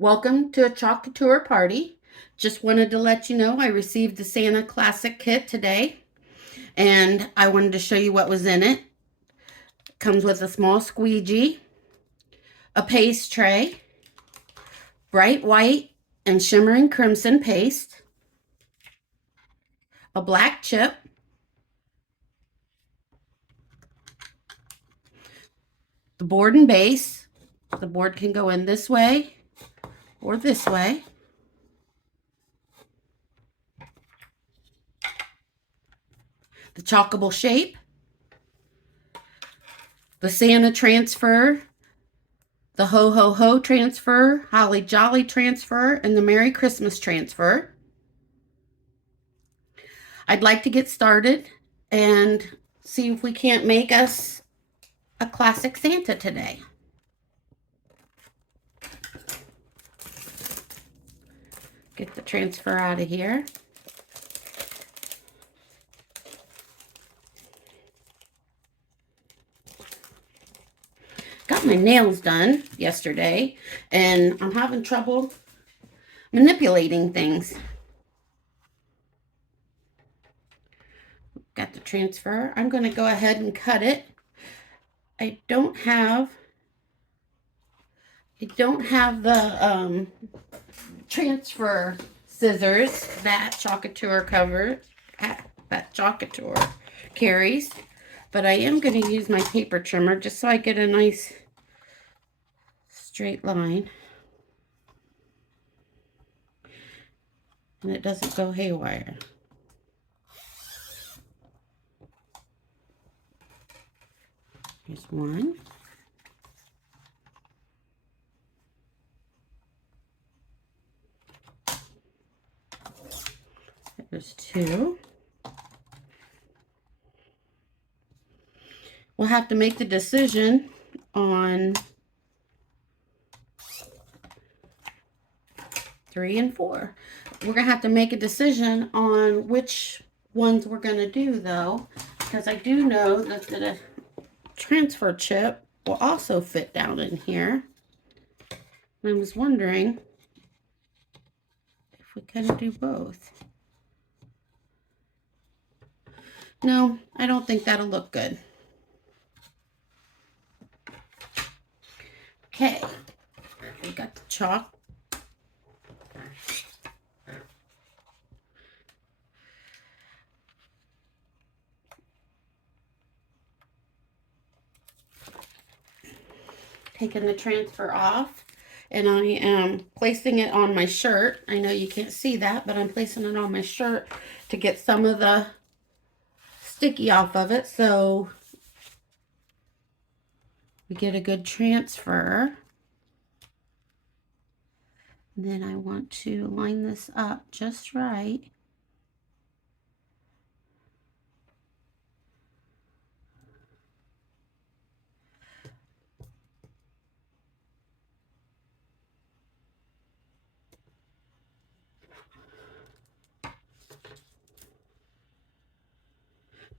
Welcome to a Chalk Couture party. Just wanted to let you know I received the Santa Classic kit today, and I wanted to show you what was in it. It comes with a small squeegee, a paste tray, bright white and shimmering crimson paste, a black chip, the board and base. The board can go in this way or this way. The chalkable shape, the Santa transfer, the Ho Ho Ho transfer, Holly Jolly transfer, and the Merry Christmas transfer. I'd like to get started and see if we can't make us a classic Santa today. Get the transfer out of here. Got my nails done yesterday, and I'm having trouble manipulating things. Got the transfer. I'm going to go ahead and cut it. I don't have the transfer scissors that Chalk Couture carries, but I am going to use my paper trimmer just so I get a nice straight line and it doesn't go haywire. Here's one. There's two. We'll have to make the decision on 3 and 4. We're gonna have to make a decision on which ones we're gonna do though, because I do know that the transfer chip will also fit down in here. And I was wondering if we can do both. No, I don't think that'll look good. Okay, we got the chalk. Taking the transfer off, and I am placing it on my shirt. I know you can't see that, but I'm placing it on my shirt to get some of the sticky off of it so we get a good transfer. And then I want to line this up just right.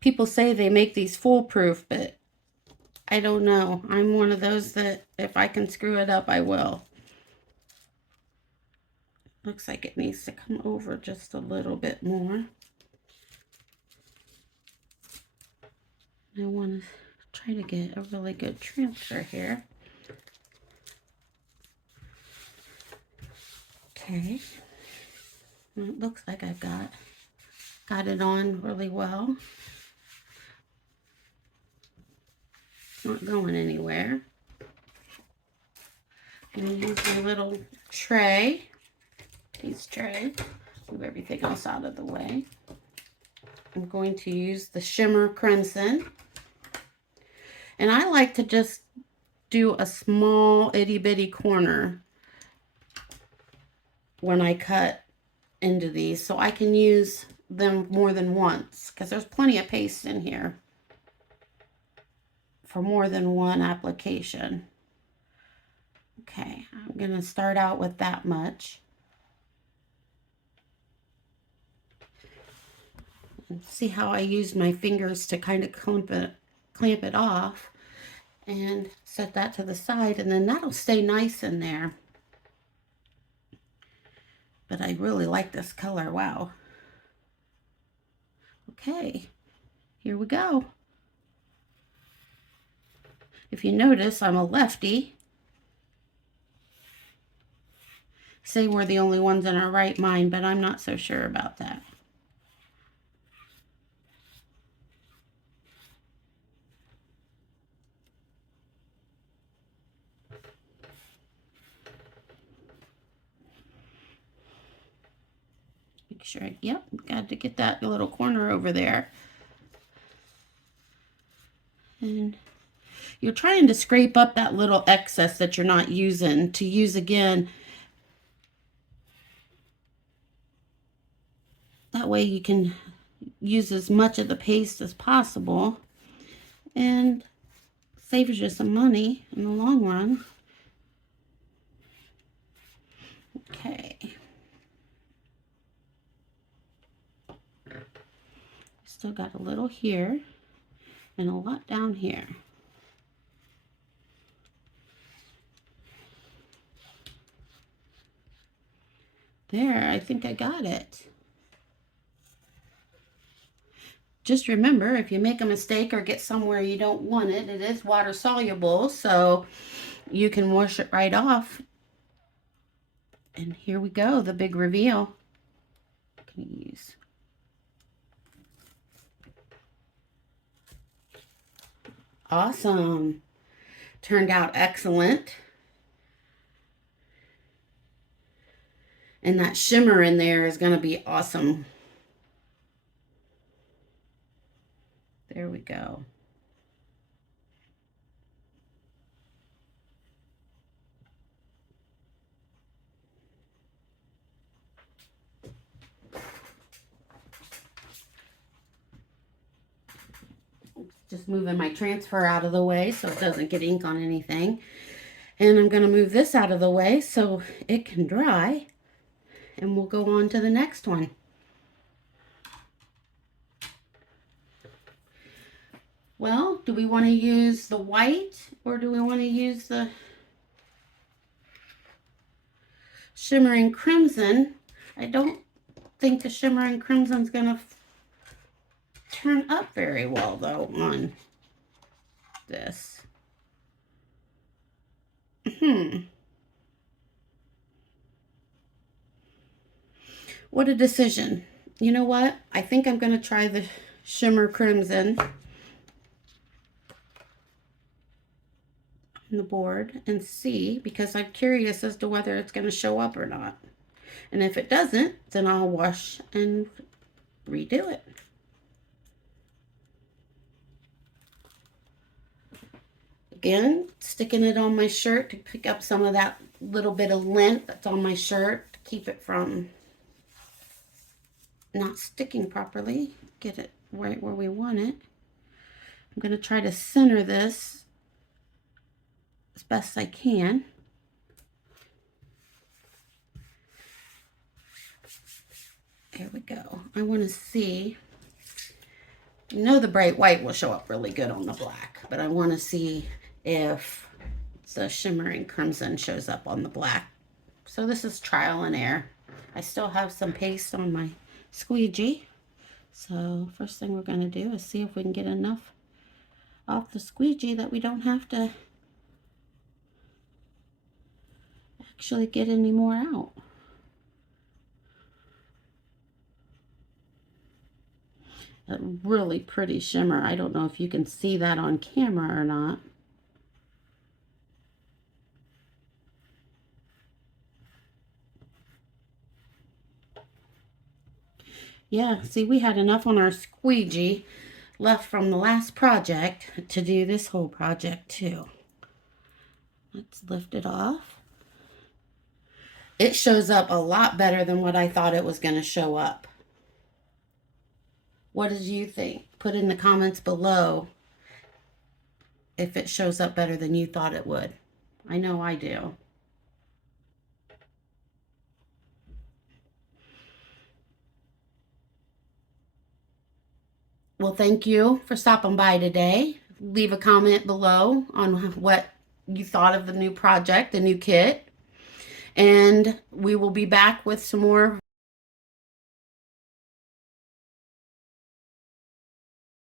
People say they make these foolproof, but I don't know. I'm one of those that if I can screw it up, I will. Looks like it needs to come over just a little bit more. I want to try to get a really good transfer here. Okay. It looks like I've got it on really well. Not going anywhere. I'm going to use my little tray, piece tray, move everything else out of the way. I'm going to use the shimmer crimson, and I like to just do a small itty bitty corner when I cut into these so I can use them more than once, because there's plenty of paste in here for more than one application. Okay, I'm going to start out with that much. And see how I use my fingers to kind of clamp it off and set that to the side, and then that'll stay nice in there. But I really like this color. Wow. Okay, here we go. If you notice, I'm a lefty. Say we're the only ones in our right mind, but I'm not so sure about that. Make sure, yep, got to get that little corner over there. And you're trying to scrape up that little excess that you're not using to use again. That way you can use as much of the paste as possible and saves you some money in the long run. Okay. Still got a little here and a lot down here. There, I think I got it. Just remember, if you make a mistake or get somewhere you don't want it, it is water soluble, so you can wash it right off. And here we go, the big reveal. Can you use? Awesome. Turned out excellent. And that shimmer in there is going to be awesome. There we go. Just moving my transfer out of the way so it doesn't get ink on anything. And I'm going to move this out of the way so it can dry. And we'll go on to the next one. Well, do we want to use the white or do we want to use the shimmering crimson? I don't think the shimmering crimson is going to turn up very well though on this. What a decision. You know what? I think I'm going to try the shimmer crimson on the board and see, because I'm curious as to whether it's going to show up or not. And if it doesn't, then I'll wash and redo it. Again, sticking it on my shirt to pick up some of that little bit of lint that's on my shirt to keep it from not sticking properly. Get it right where we want it. I'm going to try to center this as best I can. There we go. I want to see. I know the bright white will show up really good on the black, but I want to see if the shimmering crimson shows up on the black. So this is trial and error. I still have some paste on my squeegee. So first thing we're going to do is see if we can get enough off the squeegee that we don't have to actually get any more out. A really pretty shimmer. I don't know if you can see that on camera or not. Yeah, see, we had enough on our squeegee left from the last project to do this whole project too. Let's lift it off. It shows up a lot better than what I thought it was going to show up. What did you think? Put in the comments below if it shows up better than you thought it would. I know I do. Well, thank you for stopping by today. Leave a comment below on what you thought of the new project, the new kit. and we will be back with some more